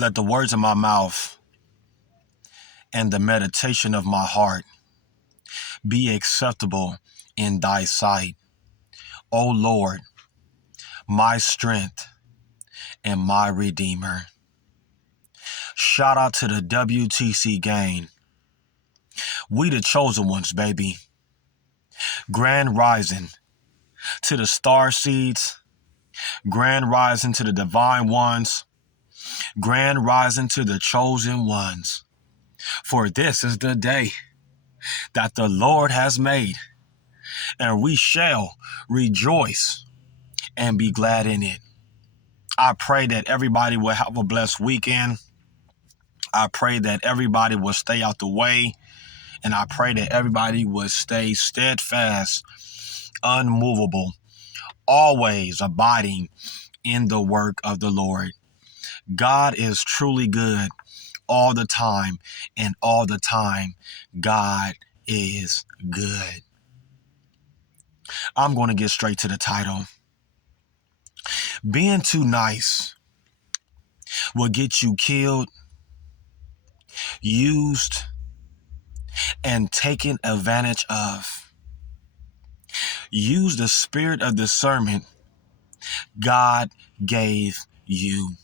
Let the words of my mouth and the meditation of my heart be acceptable in thy sight, O Lord, my strength and my redeemer. Shout out to the W.T.C Gang. We the chosen ones, baby. Grand rising to the star seeds. Grand rising to the divine ones. Grand rising to the chosen ones. For this is the day that the Lord has made, and we shall rejoice and be glad in it. I pray that everybody will have a blessed weekend. I pray that everybody will stay out the way, and I pray that everybody will stay steadfast, unmovable, always abiding in the work of the Lord. God is truly good all the time, and all the time, God is good. I'm going to get straight to the title. Being too nice will get you killed, used, and taken advantage of. Use the spirit of discernment God gave you.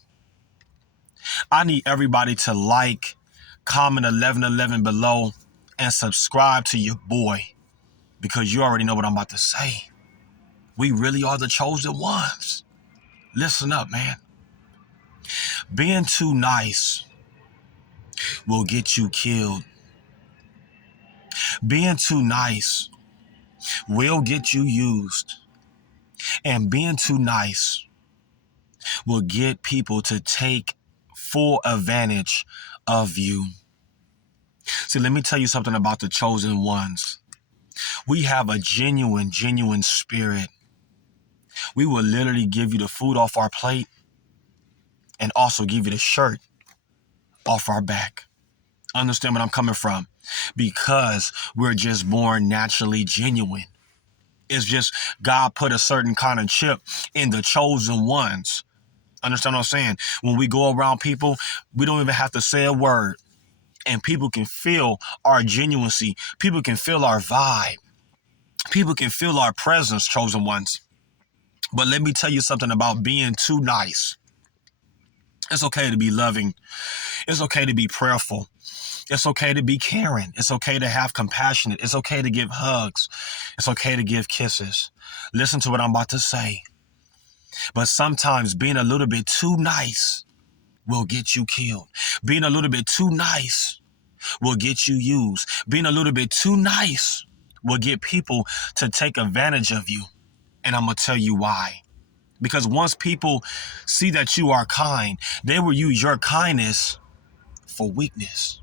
I need everybody to like, comment 1111 below, and subscribe to your boy, because you already know what I'm about to say. We really are the chosen ones. Listen up, man. Being too nice will get you killed. Being too nice will get you used. And being too nice will get people to take full advantage of you. See, let me tell you something about the chosen ones. We have a genuine spirit. We will literally give you the food off our plate and also give you the shirt off our back. Understand where I'm coming from? Because we're just born naturally genuine. It's just God put a certain kind of chip in the chosen ones. Understand what I'm saying? When we go around people, we don't even have to say a word. And people can feel our genuineness. People can feel our vibe. People can feel our presence, chosen ones. But let me tell you something about being too nice. It's okay to be loving. It's okay to be prayerful. It's okay to be caring. It's okay to have compassion. It's okay to give hugs. It's okay to give kisses. Listen to what I'm about to say. But sometimes being a little bit too nice will get you killed. Being a little bit too nice will get you used. Being a little bit too nice will get people to take advantage of you. And I'm going to tell you why. Because once people see that you are kind, they will use your kindness for weakness.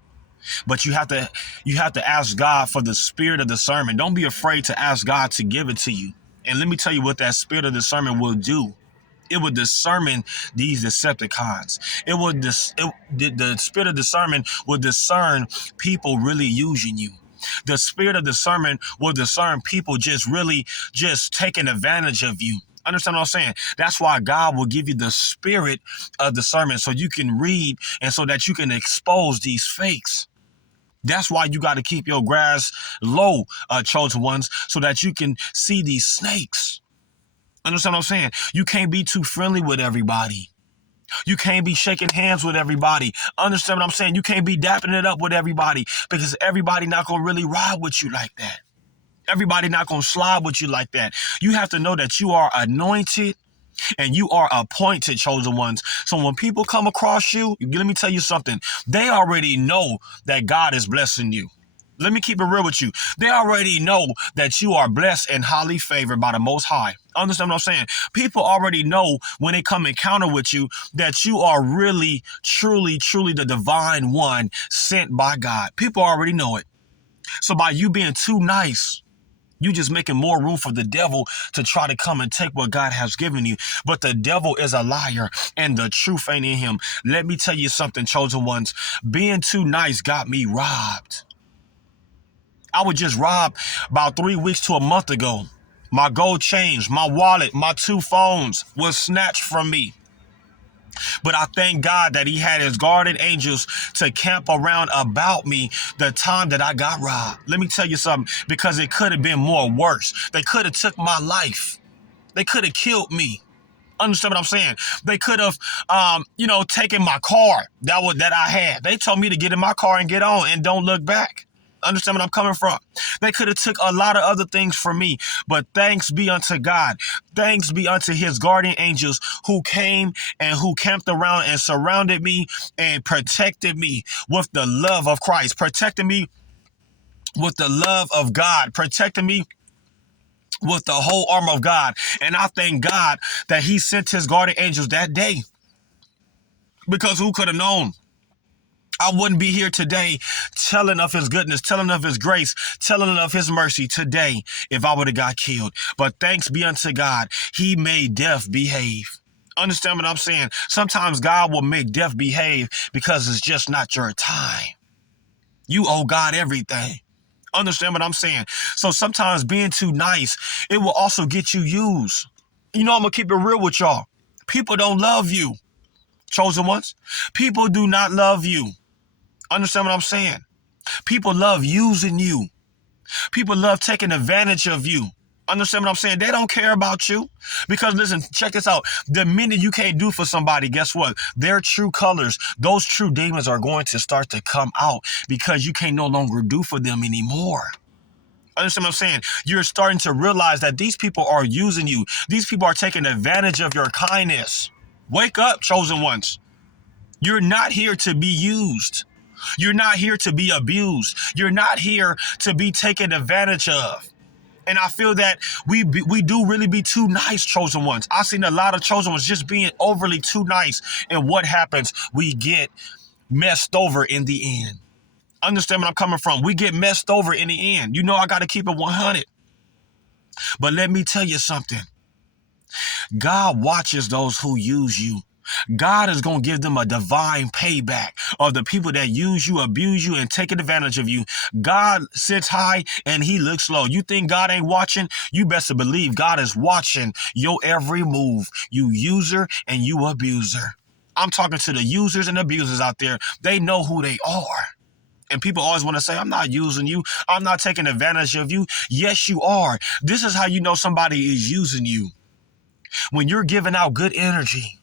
But you have to ask God for the spirit of discernment. Don't be afraid to ask God to give it to you. And let me tell you what that spirit of discernment will do. It will discern these Decepticons. The spirit of discernment will discern people really using you. The spirit of discernment will discern people just taking advantage of you. Understand what I'm saying? That's why God will give you the spirit of discernment so you can read and so that you can expose these fakes. That's why you got to keep your grass low, chosen ones, so that you can see these snakes. Understand what I'm saying? You can't be too friendly with everybody. You can't be shaking hands with everybody. Understand what I'm saying? You can't be dapping it up with everybody, because everybody not going to really ride with you like that. Everybody not going to slide with you like that. You have to know that you are anointed and you are appointed, chosen ones. So when people come across you, let me tell you something. They already know that God is blessing you. Let me keep it real with you. They already know that you are blessed and highly favored by the Most High. Understand what I'm saying? People already know when they come encounter with you that you are really, truly the divine one sent by God. People already know it. So by you being too nice, you just making more room for the devil to try to come and take what God has given you. But the devil is a liar and the truth ain't in him. Let me tell you something, chosen ones. Being too nice got me robbed. I was just robbed about 3 weeks to a month ago. My gold changed, my wallet, my 2 phones was snatched from me. But I thank God that he had his guardian angels to camp around about me the time that I got robbed. Let me tell you something, because it could have been more worse. They could have took my life. They could have killed me. Understand what I'm saying? They could have, taken my car that I had. They told me to get in my car and get on and don't look back. Understand what I'm coming from? They could have took a lot of other things from me, but thanks be unto God. Thanks be unto his guardian angels who came and who camped around and surrounded me and protected me with the love of Christ, protected me with the love of God, protected me with the whole armor of God. And I thank God that he sent his guardian angels that day, because who could have known? I wouldn't be here today telling of his goodness, telling of his grace, telling of his mercy today if I would have got killed. But thanks be unto God, he made death behave. Understand what I'm saying? Sometimes God will make death behave because it's just not your time. You owe God everything. Understand what I'm saying? So sometimes being too nice, it will also get you used. I'm going to keep it real with y'all. People don't love you, chosen ones. People do not love you. Understand what I'm saying? People love using you. People love taking advantage of you. Understand what I'm saying? They don't care about you. Because listen, check this out. The minute you can't do for somebody, guess what? Their true colors, those true demons are going to start to come out because you can't no longer do for them anymore. Understand what I'm saying? You're starting to realize that these people are using you. These people are taking advantage of your kindness. Wake up, chosen ones. You're not here to be used. You're not here to be abused. You're not here to be taken advantage of. And I feel that we do really be too nice, chosen ones. I've seen a lot of chosen ones just being overly too nice. And what happens? We get messed over in the end. Understand where I'm coming from? We get messed over in the end. I got to keep it 100. But let me tell you something. God watches those who use you. God is going to give them a divine payback of the people that use you, abuse you, and take advantage of you. God sits high and he looks low. You think God ain't watching? You best to believe God is watching your every move. You user and you abuser. I'm talking to the users and abusers out there. They know who they are. And people always want to say, I'm not using you. I'm not taking advantage of you. Yes, you are. This is how you know somebody is using you. When you're giving out good energy.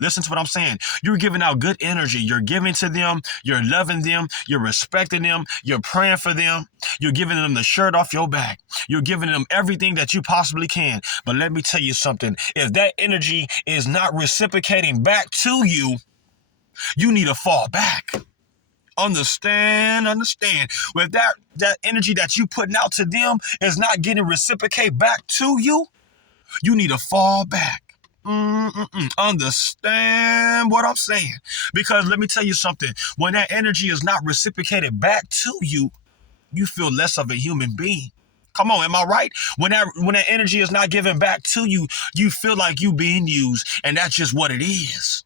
Listen to what I'm saying. You're giving out good energy. You're giving to them. You're loving them. You're respecting them. You're praying for them. You're giving them the shirt off your back. You're giving them everything that you possibly can. But let me tell you something. If that energy is not reciprocating back to you, you need to fall back. Understand. With that energy that you putting out to them is not getting reciprocate back to you, you need to fall back. Understand what I'm saying? Because let me tell you something. When that energy is not reciprocated back to you, you feel less of a human being. Come on, am I right? When that energy is not given back to you, you feel like you being used, and that's just what it is.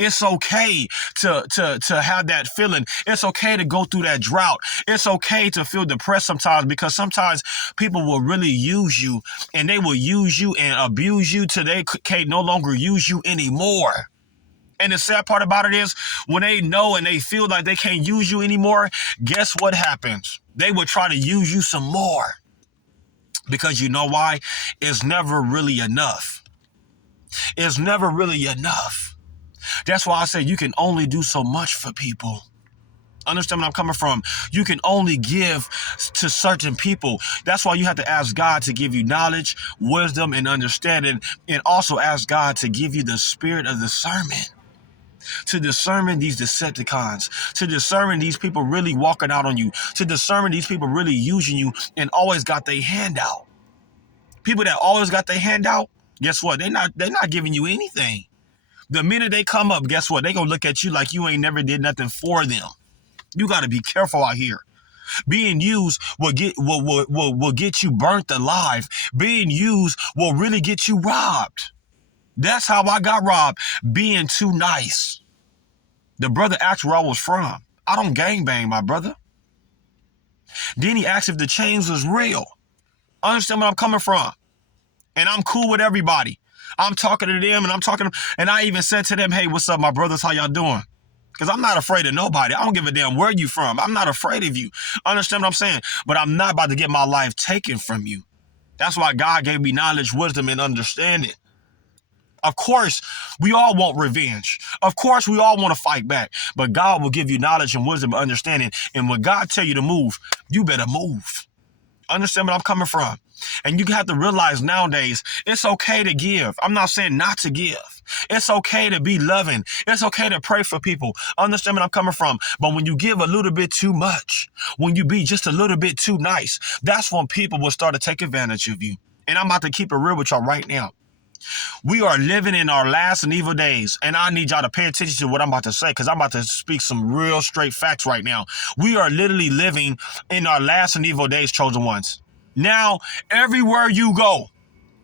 It's okay to have that feeling. It's okay to go through that drought. It's okay to feel depressed sometimes, because sometimes people will really use you, and they will use you and abuse you till they can't no longer use you anymore. And the sad part about it is when they know and they feel like they can't use you anymore, guess what happens? They will try to use you some more. Because you know why? It's never really enough. It's never really enough. That's why I say you can only do so much for people. Understand where I'm coming from? You can only give to certain people. That's why you have to ask God to give you knowledge, wisdom, and understanding, and also ask God to give you the spirit of discernment. To discern these Decepticons, to discern these people really walking out on you, to discern these people really using you and always got their hand out. People that always got their hand out, guess what? They're not giving you anything. The minute they come up, guess what? They gonna look at you like you ain't never did nothing for them. You gotta be careful out here. Being used will get you burnt alive. Being used will really get you robbed. That's how I got robbed. Being too nice. The brother asked where I was from. I don't gangbang, my brother. Then he asked if the chains was real. Understand where I'm coming from. And I'm cool with everybody. I'm talking to them and I even said to them, hey, what's up, my brothers? How y'all doing? Because I'm not afraid of nobody. I don't give a damn where you from. I'm not afraid of you. Understand what I'm saying? But I'm not about to get my life taken from you. That's why God gave me knowledge, wisdom, and understanding. Of course, we all want revenge. Of course, we all want to fight back. But God will give you knowledge and wisdom and understanding. And when God tell you to move, you better move. Understand where I'm coming from? And you have to realize nowadays, it's okay to give. I'm not saying not to give. It's okay to be loving. It's okay to pray for people. Understand where I'm coming from? But when you give a little bit too much, when you be just a little bit too nice, that's when people will start to take advantage of you. And I'm about to keep it real with y'all right now. We are living in our last and evil days, and I need y'all to pay attention to what I'm about to say, because I'm about to speak some real straight facts right now. We are literally living in our last and evil days, chosen ones. Now, everywhere you go,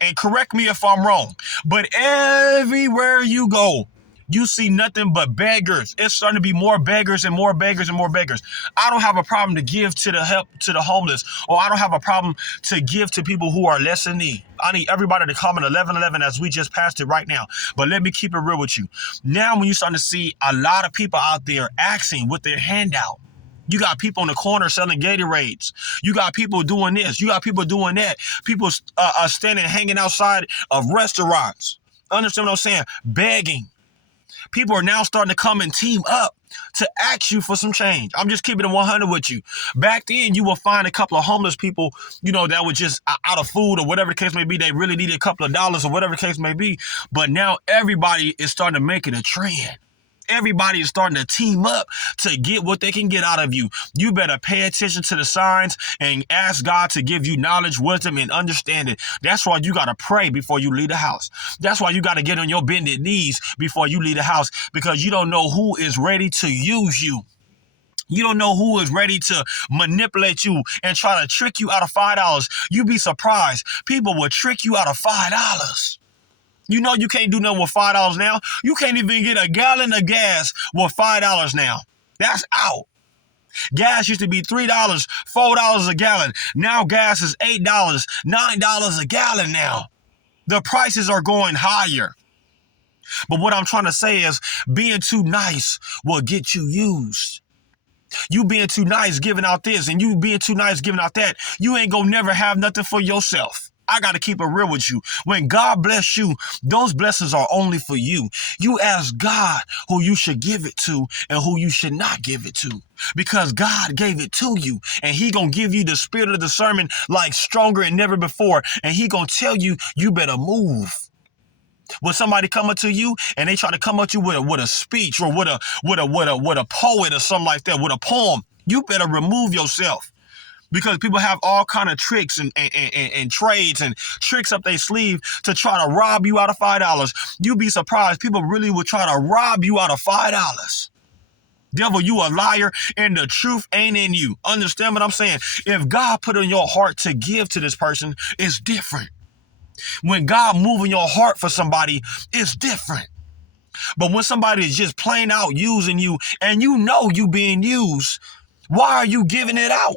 and correct me if I'm wrong, but everywhere you go, you see nothing but beggars. It's starting to be more beggars and more beggars and more beggars. I don't have a problem to give to the help to the homeless, or I don't have a problem to give to people who are less in need. I need everybody to comment 1111 as we just passed it right now. But let me keep it real with you. Now, when you start to see a lot of people out there asking with their hand out, you got people in the corner selling Gatorades. You got people doing this. You got people doing that. People are standing, hanging outside of restaurants. Understand what I'm saying? Begging. People are now starting to come and team up to ask you for some change. I'm just keeping it 100 with you. Back then, you will find a couple of homeless people, that were just out of food or whatever the case may be. They really needed a couple of dollars or whatever the case may be. But now everybody is starting to make it a trend. Everybody is starting to team up to get what they can get out of you. You better pay attention to the signs and ask God to give you knowledge, wisdom, and understanding. That's why you got to pray before you leave the house. That's why you got to get on your bended knees before you leave the house, because you don't know who is ready to use you. You don't know who is ready to manipulate you and try to trick you out of $5. You'd be surprised. People will trick you out of $5. You know you can't do nothing with $5 now. You can't even get a gallon of gas with $5 now. That's out. Gas used to be $3, $4 a gallon. Now gas is $8, $9 a gallon now. The prices are going higher. But what I'm trying to say is being too nice will get you used. You being too nice giving out this and you being too nice giving out that, you ain't gonna never have nothing for yourself. I got to keep it real with you. When God bless you, those blessings are only for you. You ask God who you should give it to and who you should not give it to, because God gave it to you, and he going to give you the spirit of discernment like stronger and never before. And he going to tell you, you better move. When somebody come up to you and they try to come at you with a speech or with a poet or something like that, with a poem, you better remove yourself. Because people have all kind of tricks and trades and tricks up their sleeve to try to rob you out of $5. You'd be surprised. People really would try to rob you out of $5. Devil, you a liar, and the truth ain't in you. Understand what I'm saying? If God put in your heart to give to this person, it's different. When God move in your heart for somebody, it's different. But when somebody is just plain out using you and you know you being used, why are you giving it out?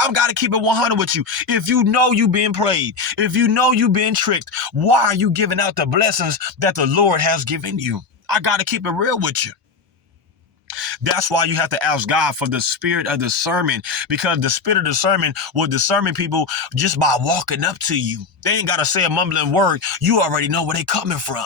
I've got to keep it 100 with you. If you know you being played, if you know you being tricked, why are you giving out the blessings that the Lord has given you? I got to keep it real with you. That's why you have to ask God for the spirit of discernment, because the spirit of discernment will discern people just by walking up to you. They ain't got to say a mumbling word. You already know where they coming from.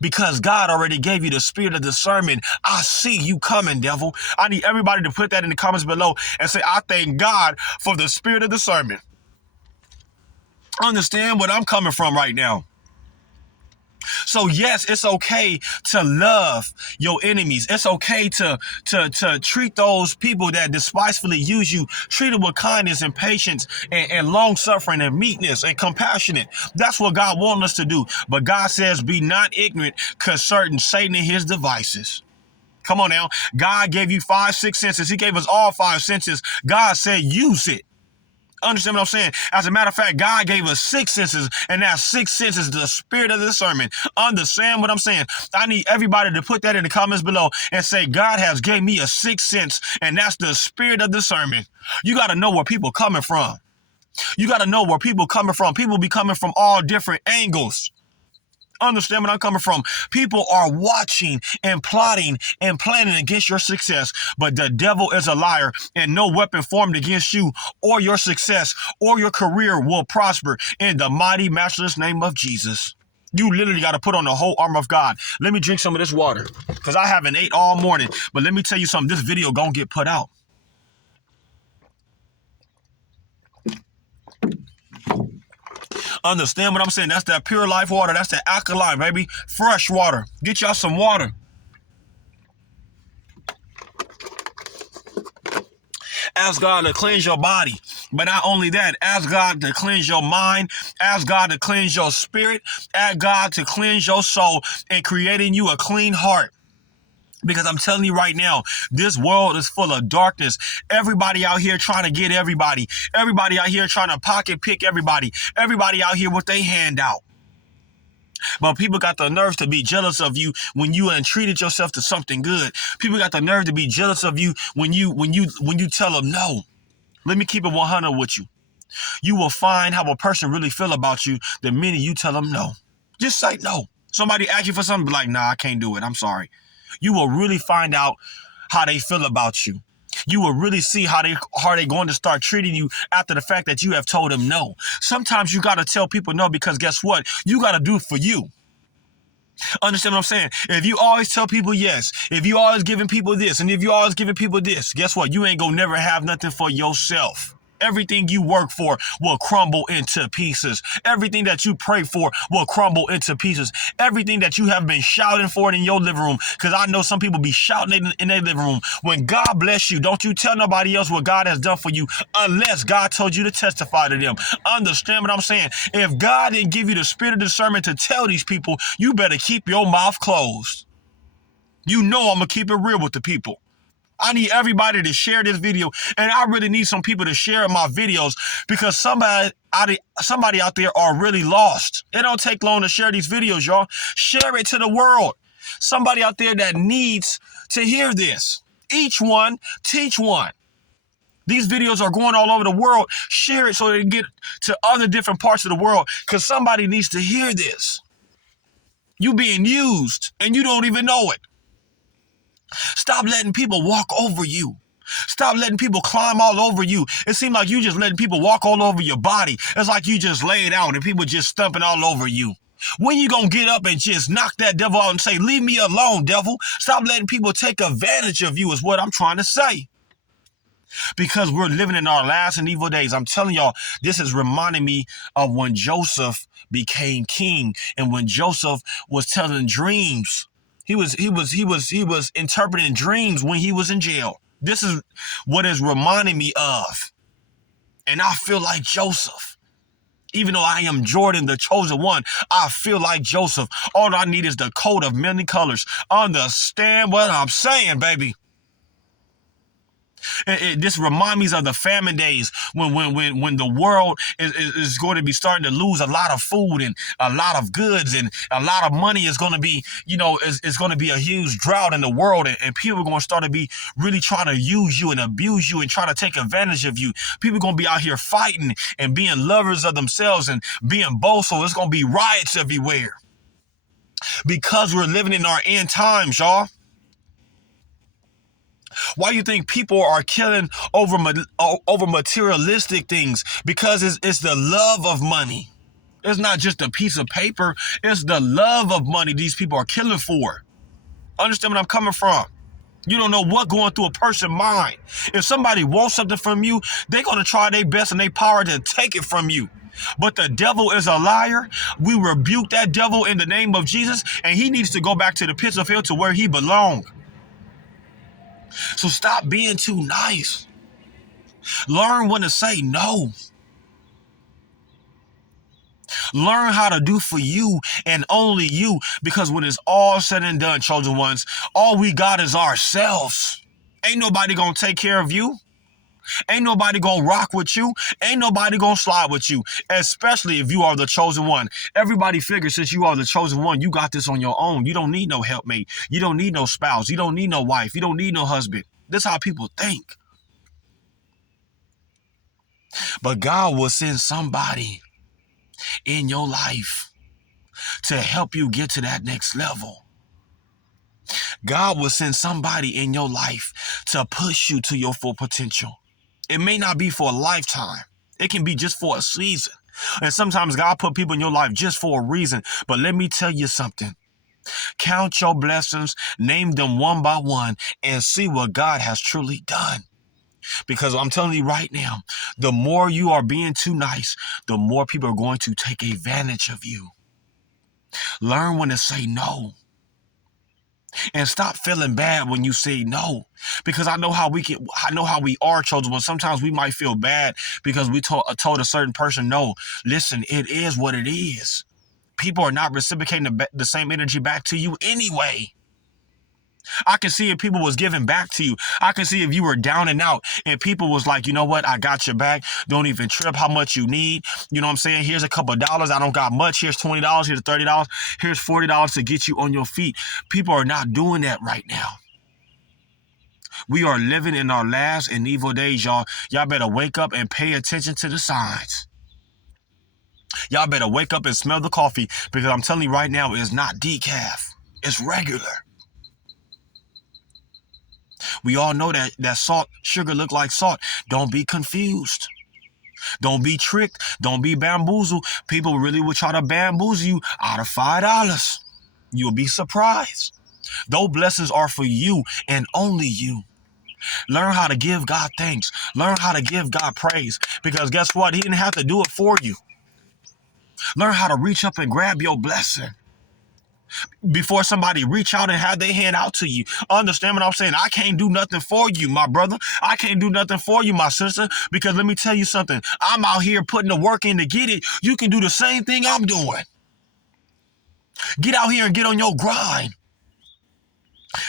Because God already gave you the spirit of discernment. I see you coming, devil. I need everybody to put that in the comments below and say, I thank God for the spirit of discernment. Understand what I'm coming from right now. So yes, it's okay to love your enemies. It's okay to treat those people that despisefully use you, treat them with kindness and patience and long suffering and meekness and compassionate. That's what God wants us to do. But God says, be not ignorant concerning Satan and his devices. Come on now. God gave you 5, 6 senses. He gave us all 5 senses. God said, use it. Understand what I'm saying? As a matter of fact, God gave us 6 senses, and that 6 senses is the spirit of discernment. Understand what I'm saying? I need everybody to put that in the comments below and say, God has gave me a 6th sense, and that's the spirit of discernment. You got to know where people coming from. You got to know where people coming from. People be coming from all different angles. Understand where I'm coming from. People are watching and plotting and planning against your success, but the devil is a liar, and no weapon formed against you or your success or your career will prosper in the mighty, matchless name of Jesus. You literally got to put on the whole armor of God. Let me drink some of this water because I haven't ate all morning, but let me tell you something. This video gonna get put out. Understand what I'm saying? That's that pure life water. That's that alkaline, baby. Fresh water. Get y'all some water. Ask God to cleanse your body. But not only that, ask God to cleanse your mind. Ask God to cleanse your spirit. Ask God to cleanse your soul and creating you a clean heart. Because I'm telling you right now, this world is full of darkness. Everybody out here trying to get everybody. Everybody out here trying to pocket pick everybody. Everybody out here with their hand out. But people got the nerve to be jealous of you when you treated yourself to something good. People got the nerve to be jealous of you when you tell them no. Let me keep it 100 with you. You will find how a person really feel about you the minute you tell them no. Just say no. Somebody ask you for something, be like, nah, I can't do it. I'm sorry. You will really find out how they feel about you. You will really see how they going to start treating you after the fact that you have told them no. Sometimes you got to tell people no because guess what? You got to do it for you. Understand what I'm saying? If you always tell people yes, if you always giving people this, and if you always giving people this, guess what? You ain't gonna never have nothing for yourself. Everything you work for will crumble into pieces. Everything that you pray for will crumble into pieces. Everything that you have been shouting for in your living room, because I know some people be shouting in their living room. When God bless you, don't you tell nobody else what God has done for you unless God told you to testify to them. Understand what I'm saying? If God didn't give you the spirit of discernment to tell these people, you better keep your mouth closed. You know I'm going to keep it real with the people. I need everybody to share this video, and I really need some people to share my videos because somebody out there are really lost. It don't take long to share these videos, y'all. Share it to the world. Somebody out there that needs to hear this. Each one, teach one. These videos are going all over the world. Share it so they get to other different parts of the world because somebody needs to hear this. You being used, and you don't even know it. Stop letting people walk over you. Stop letting people climb all over you. It seems like you just letting people walk all over your body. It's like you just laid out and people just stumping all over you. When you gonna get up and just knock that devil out and say, leave me alone, devil? Stop letting people take advantage of you is what I'm trying to say. Because we're living in our last and evil days. I'm telling y'all, this is reminding me of when Joseph became king and when Joseph was telling dreams. He was interpreting dreams when he was in jail. This is what is reminding me of. And I feel like Joseph. Even though I am Jordan, the chosen one, I feel like Joseph. All I need is the coat of many colors. Understand what I'm saying, baby? This reminds me of the famine days when the world is going to be starting to lose a lot of food and a lot of goods and a lot of money is going to be, is going to be a huge drought in the world and people are going to start to be really trying to use you and abuse you and try to take advantage of you. People are going to be out here fighting and being lovers of themselves and being boastful. It's going to be riots everywhere because we're living in our end times, y'all. Why do you think people are killing over materialistic things? Because it's the love of money. It's not just a piece of paper. It's the love of money these people are killing for. Understand where I'm coming from? You don't know what's going through a person's mind. If somebody wants something from you, they're going to try their best and their power to take it from you. But the devil is a liar. We rebuke that devil in the name of Jesus, and he needs to go back to the pits of hell to where he belongs. So stop being too nice. Learn when to say no. Learn how to do for you and only you. Because when it's all said and done, chosen ones, all we got is ourselves. Ain't nobody gonna take care of you. Ain't nobody gonna rock with you. Ain't nobody gonna slide with you. Especially if you are the chosen one. Everybody figures since you are the chosen one, you got this on your own. You don't need no helpmate. You don't need no spouse. You don't need no wife. You don't need no husband. That's how people think. But God will send somebody in your life to help you get to that next level. God will send somebody in your life to push you to your full potential. It may not be for a lifetime. It can be just for a season. And sometimes God put people in your life just for a reason. But let me tell you something. Count your blessings, name them one by one, and see what God has truly done. Because I'm telling you right now, the more you are being too nice, the more people are going to take advantage of you. Learn when to say no. And stop feeling bad when you say no. Because I know how we are, chosen ones. Sometimes we might feel bad because we told a certain person no. Listen, it is what it is. People are not reciprocating the same energy back to you anyway. I can see if people was giving back to you. I can see if you were down and out and people was like, you know what? I got your back. Don't even trip how much you need. You know what I'm saying? Here's a couple of dollars. I don't got much. Here's $20. Here's $30. Here's $40 to get you on your feet. People are not doing that right now. We are living in our last and evil days, y'all. Y'all better wake up and pay attention to the signs. Y'all better wake up and smell the coffee, because I'm telling you right now, it's not decaf. It's regular. We all know that salt, sugar look like salt. Don't be confused. Don't be tricked. Don't be bamboozled. People really will try to bamboozle you out of $5. You'll be surprised. Those blessings are for you and only you. Learn how to give God thanks. Learn how to give God praise. Because guess what? He didn't have to do it for you. Learn how to reach up and grab your blessing before somebody reach out and have their hand out to you. Understand what I'm saying? I can't do nothing for you, my brother. I can't do nothing for you, my sister, because let me tell you something. I'm out here putting the work in to get it. You can do the same thing I'm doing. Get out here and get on your grind.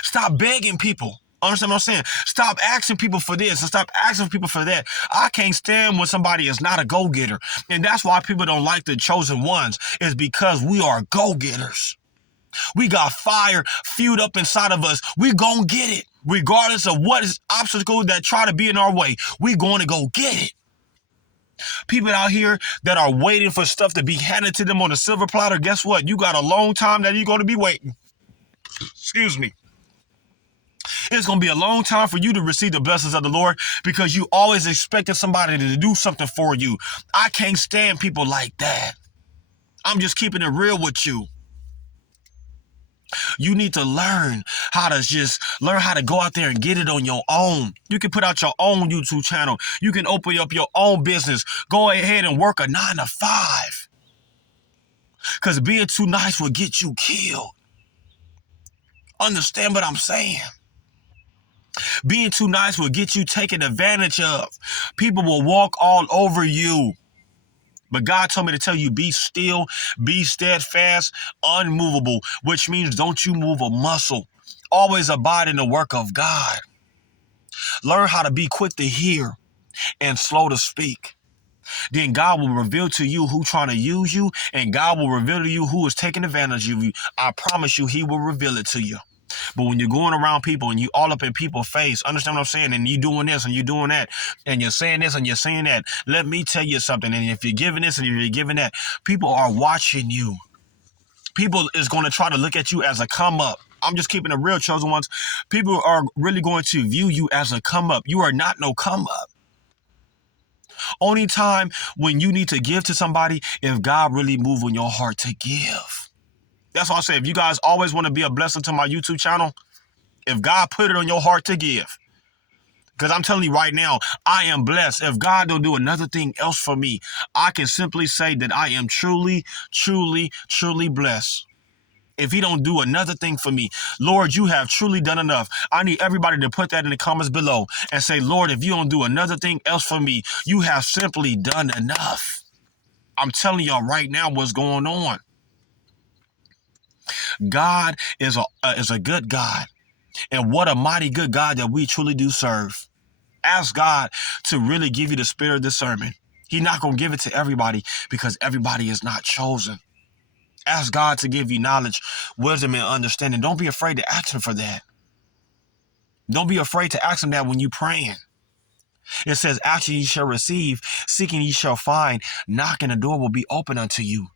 Stop begging people. Understand what I'm saying? Stop asking people for this and stop asking people for that. I can't stand when somebody is not a go-getter. And that's why people don't like the chosen ones, is because we are go-getters. We got fire fueled up inside of us. We gonna get it. Regardless of what is obstacles that try to be in our way, we going to go get it. People out here that are waiting for stuff to be handed to them on a silver platter, guess what? You got a long time that you're going to be waiting. Excuse me. It's going to be a long time for you to receive the blessings of the Lord, because you always expected somebody to do something for you. I can't stand people like that. I'm just keeping it real with you. You need to learn how to go out there and get it on your own. You can put out your own YouTube channel. You can open up your own business. Go ahead and work a 9 to 5. Because being too nice will get you killed. Understand what I'm saying? Being too nice will get you taken advantage of. People will walk all over you. But God told me to tell you, be still, be steadfast, unmovable, which means don't you move a muscle. Always abide in the work of God. Learn how to be quick to hear and slow to speak. Then God will reveal to you who's trying to use you, and God will reveal to you who is taking advantage of you. I promise you, he will reveal it to you. But when you're going around people and you all up in people's face, understand what I'm saying? And you doing this and you doing that, and you're saying this and you're saying that. Let me tell you something. And if you're giving this and if you're giving that, people are watching you. People is going to try to look at you as a come up. I'm just keeping it real, chosen ones. People are really going to view you as a come up. You are not no come up. Only time when you need to give to somebody, if God really move on your heart to give. That's why I say, if you guys always want to be a blessing to my YouTube channel, if God put it on your heart to give, because I'm telling you right now, I am blessed. If God don't do another thing else for me, I can simply say that I am truly, truly, truly blessed. If he don't do another thing for me, Lord, you have truly done enough. I need everybody to put that in the comments below and say, Lord, if you don't do another thing else for me, you have simply done enough. I'm telling y'all right now what's going on. God is a good God. And what a mighty good God that we truly do serve. Ask God to really give you the spirit of discernment. He's not going to give it to everybody because everybody is not chosen. Ask God to give you knowledge, wisdom, and understanding. Don't be afraid to ask him for that. Don't be afraid to ask him that when you're praying. It says, asking ye shall receive, seeking ye shall find, knocking the door will be open unto you.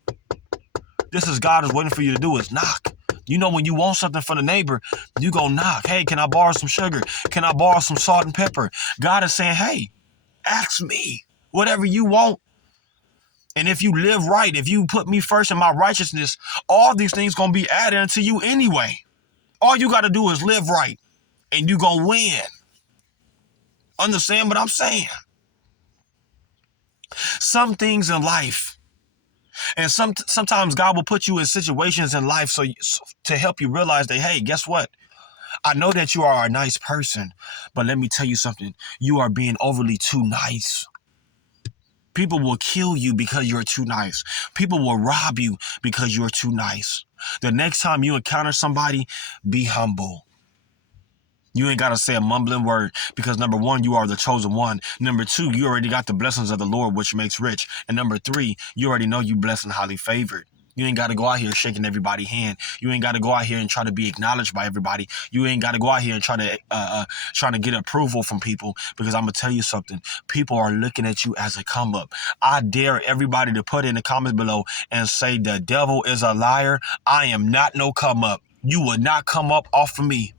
this is God is waiting for you to do is knock. You know, when you want something from the neighbor, you go knock. Hey, can I borrow some sugar? Can I borrow some salt and pepper? God is saying, hey, ask me whatever you want. And if you live right, if you put me first in my righteousness, all these things going to be added unto you anyway. All you got to do is live right and you going to win. Understand what I'm saying? Some things in life, and sometimes God will put you in situations in life so to help you realize that, hey, guess what? I know that you are a nice person, but let me tell you something. You are being overly too nice. People will kill you because you're too nice. People will rob you because you're too nice. The next time you encounter somebody, be humble. You ain't got to say a mumbling word because number one, you are the chosen one. Number two, you already got the blessings of the Lord, which makes rich. And number three, you already know you blessed and highly favored. You ain't got to go out here shaking everybody's hand. You ain't got to go out here and try to be acknowledged by everybody. You ain't got to go out here and trying to get approval from people, because I'm going to tell you something. People are looking at you as a come up. I dare everybody to put in the comments below and say the devil is a liar. I am not no come up. You will not come up off of me.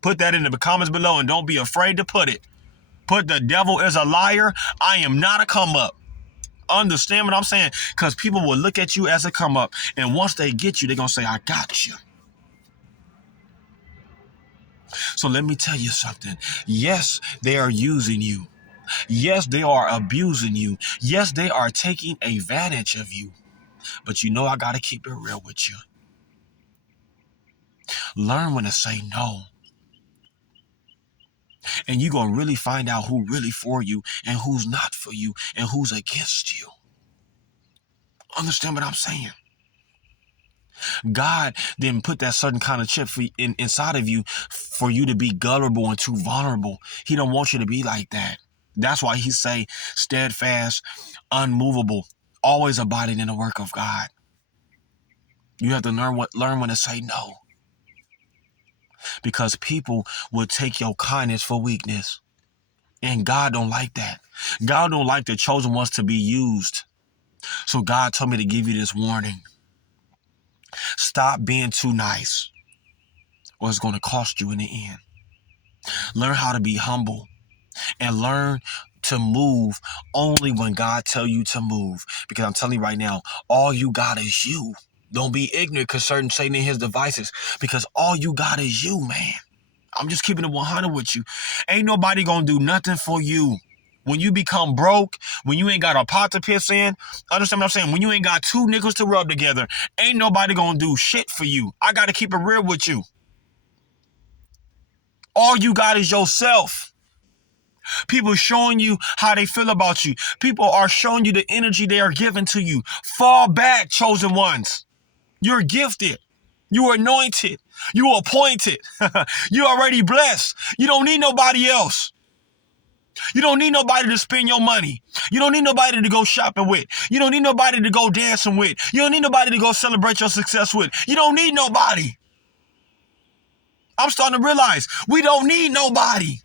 Put that in the comments below and don't be afraid to put it. Put the devil is a liar. I am not a come up. Understand what I'm saying? Because people will look at you as a come up. And once they get you, they're going to say, I got you. So let me tell you something. Yes, they are using you. Yes, they are abusing you. Yes, they are taking advantage of you. But you know, I got to keep it real with you. Learn when to say no. And you're going to really find out who really for you and who's not for you and who's against you. Understand what I'm saying? God didn't put that certain kind of chip inside of you for you to be gullible and too vulnerable. He don't want you to be like that. That's why he say steadfast, unmovable, always abiding in the work of God. You have to learn when to say no. Because people will take your kindness for weakness. And God don't like that. God don't like the chosen ones to be used. So God told me to give you this warning. Stop being too nice, or it's going to cost you in the end. Learn how to be humble and learn to move only when God tell you to move. Because I'm telling you right now, all you got is you. Don't be ignorant concerning Satan and his devices, because all you got is you, man. I'm just keeping it 100 with you. Ain't nobody going to do nothing for you. When you become broke, when you ain't got a pot to piss in, understand what I'm saying? When you ain't got two nickels to rub together, ain't nobody going to do shit for you. I got to keep it real with you. All you got is yourself. People showing you how they feel about you. People are showing you the energy they are giving to you. Fall back, chosen ones. You're gifted. You are anointed. You are appointed. You're already blessed. You don't need nobody else. You don't need nobody to spend your money. You don't need nobody to go shopping with. You don't need nobody to go dancing with. You don't need nobody to go celebrate your success with. You don't need nobody. I'm starting to realize we don't need nobody.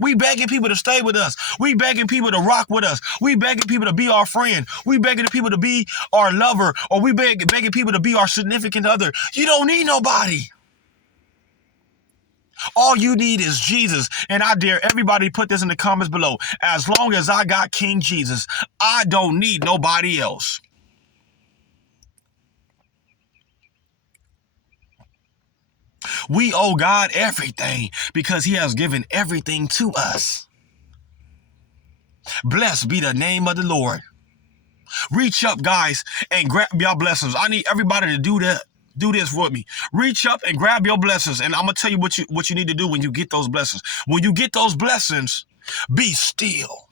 We begging people to stay with us. We begging people to rock with us. We begging people to be our friend. We begging people to be our lover, or we begging people to be our significant other. You don't need nobody. All you need is Jesus. And I dare everybody put this in the comments below. As long as I got King Jesus, I don't need nobody else. We owe God everything because he has given everything to us. Blessed be the name of the Lord. Reach up, guys, and grab your blessings. I need everybody to do that. Do this with me. Reach up and grab your blessings. And I'm going to tell you what you need to do when you get those blessings. When you get those blessings, be still.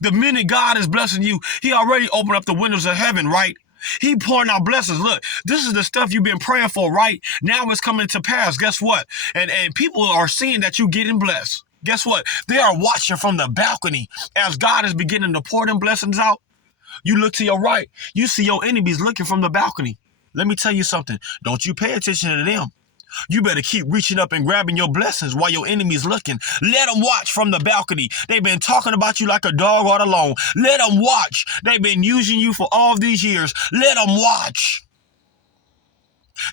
The minute God is blessing you, he already opened up the windows of heaven, right? He pouring out blessings. Look, this is the stuff you've been praying for, right? Now it's coming to pass. Guess what? And people are seeing that you're getting blessed. Guess what? They are watching from the balcony as God is beginning to pour them blessings out. You look to your right. You see your enemies looking from the balcony. Let me tell you something. Don't you pay attention to them. You better keep reaching up and grabbing your blessings while your enemy's looking. Let them watch from the balcony. They've been talking about you like a dog all along. Let them watch. They've been using you for all these years. Let them watch.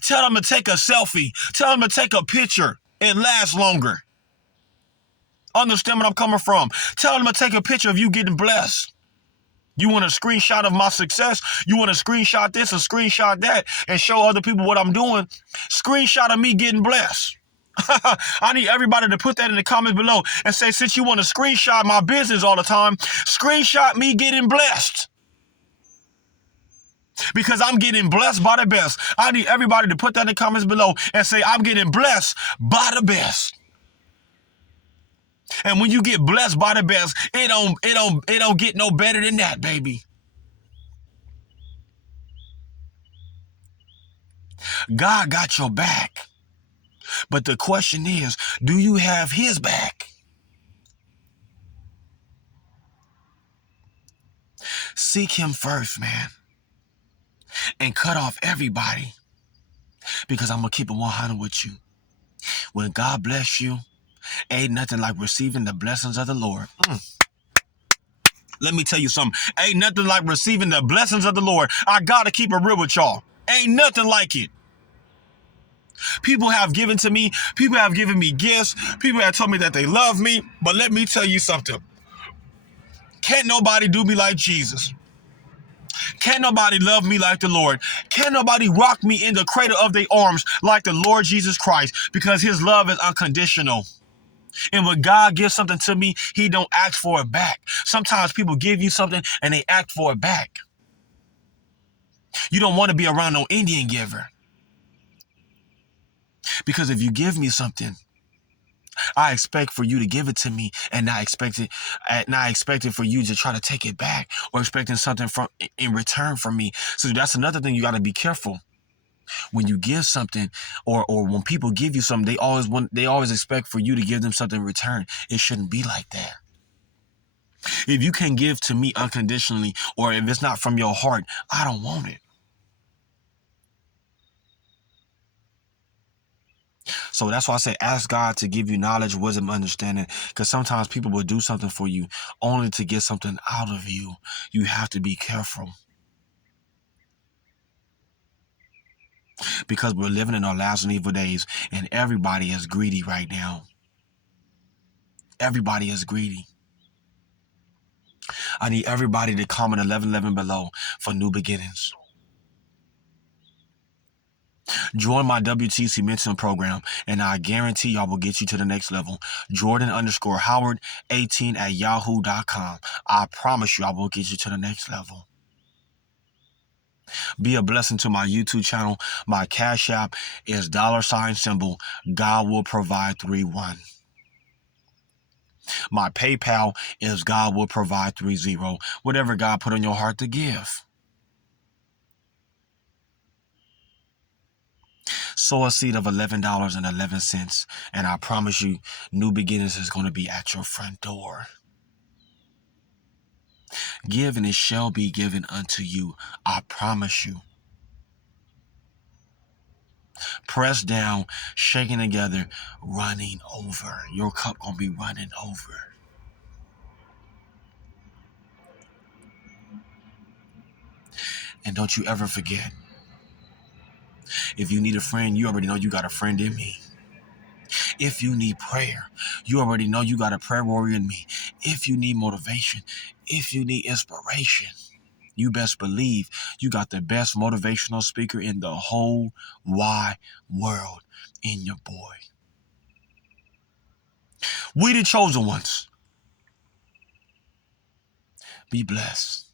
Tell them to take a selfie. Tell them to take a picture. It lasts longer. Understand what I'm coming from. Tell them to take a picture of you getting blessed. You want a screenshot of my success? You want to screenshot this or screenshot that and show other people what I'm doing? Screenshot of me getting blessed. I need everybody to put that in the comments below and say, since you want to screenshot my business all the time, screenshot me getting blessed. Because I'm getting blessed by the best. I need everybody to put that in the comments below and say, I'm getting blessed by the best. And when you get blessed by the best, it don't get no better than that, baby. God got your back. But the question is, do you have his back? Seek him first, man. And cut off everybody. Because I'm going to keep it 100 with you. When God bless you, ain't nothing like receiving the blessings of the Lord. Let me tell you something. Ain't nothing like receiving the blessings of the Lord. I got to keep it real with y'all. Ain't nothing like it. People have given to me. People have given me gifts. People have told me that they love me. But let me tell you something. Can't nobody do me like Jesus. Can't nobody love me like the Lord. Can't nobody rock me in the cradle of their arms like the Lord Jesus Christ, because his love is unconditional. And when God gives something to me, he don't ask for it back. Sometimes people give you something and they ask for it back. You don't want to be around no Indian giver. Because if you give me something, I expect for you to give it to me and not expecting for you to try to take it back or expecting something in return from me. So that's another thing you got to be careful. When you give something or when people give you something, they always expect for you to give them something in return. It shouldn't be like that. If you can give to me unconditionally, or if it's not from your heart, I don't want it. So that's why I say ask God to give you knowledge, wisdom, understanding, because sometimes people will do something for you only to get something out of you. You have to be careful. Because we're living in our last and evil days, and everybody is greedy right now. Everybody is greedy. I need everybody to comment 1111 below for new beginnings. Join my W.T.C mentoring program, and I guarantee y'all will get you to the next level. Jordan_Howard18@yahoo.com. I promise you I will get you to the next level. Be a blessing to my YouTube channel. My Cash App is $symbol God will provide 31. My PayPal is God will provide 30. Whatever God put on your heart to give. Sow a seed of $11.11, and I promise you, new beginnings is going to be at your front door. Give, and it shall be given unto you. I promise you. Pressed down, shaking together, running over. Your cup going to be running over. And don't you ever forget, if you need a friend, you already know you got a friend in me. If you need prayer, you already know you got a prayer warrior in me. If you need motivation, if you need inspiration, you best believe you got the best motivational speaker in the whole wide world in your boy. We the chosen ones. Be blessed.